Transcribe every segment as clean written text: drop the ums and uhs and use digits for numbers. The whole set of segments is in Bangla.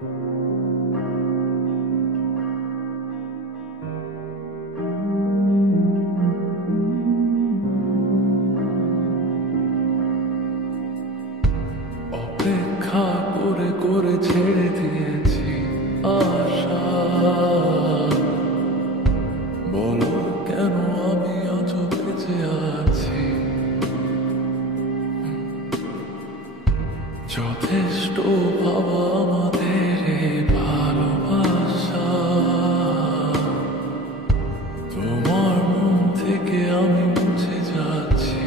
অপেক্ষা করে করে ছেড়ে দিয়েছি আশা। বলো কেন আমি আজ বেঁচে আছি? যথেষ্ট ভাবা আমাদের এই ভালোবাসা, তোমার মন থেকে আমি মুছে যাচ্ছি।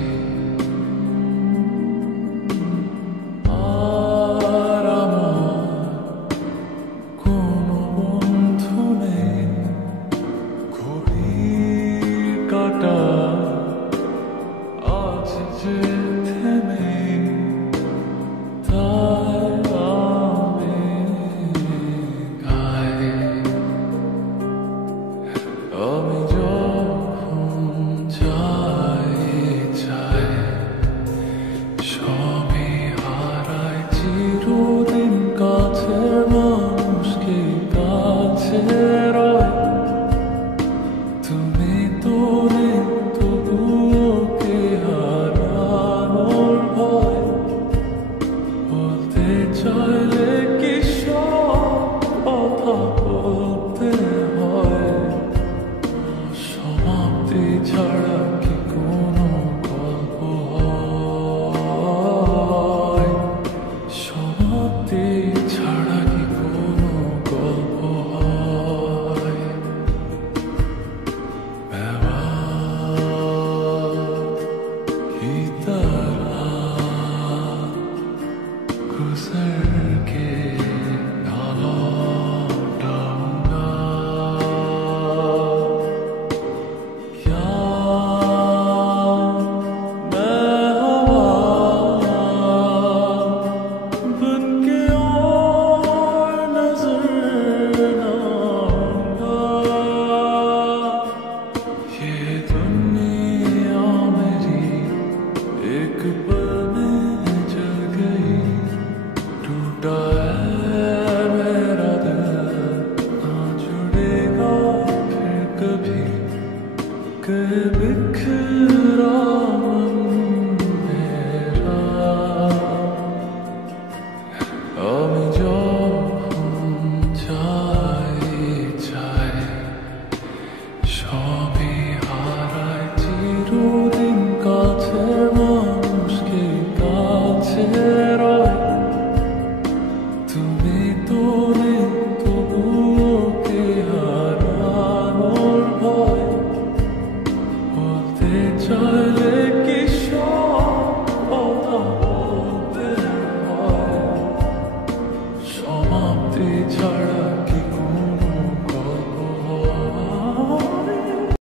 আর আমার কোনো বন্ধু নেই, ঘড়ির কাঁটা আজ যে থেমে, তাই আমি গাই। আমি যখন যাই যাই সবই হারাই চিরদিন, কাছের মানুষকে কাছে রয়। তুমি তো নেই তবুও কে হারানোর ভয়, বলতে চাইলে কি সব কথা বলতে হয়? সমাপ্তি ছাড়া কি কোনো গল্প হয়? সমাপ্তি ছাড়া কি কোনো গল্প হয়? बात की तरह गुजर के ना लौटाऊंगा। क्या मैं हवा बन के और नजर ना आऊंगा? ये दुनिया मेरी एक पल में जल गई, टूटा है मेरा दिल, ना जुड़ेगा फिर कभी। बिखरा मन मेरा, আমি যখন যাই যাই সবই হারাই চিরদিন, কাছের মানুষকে কাছে রয়। তুমি তো নেই তবুও কে হারানোর ভয়, বলতে চাইলে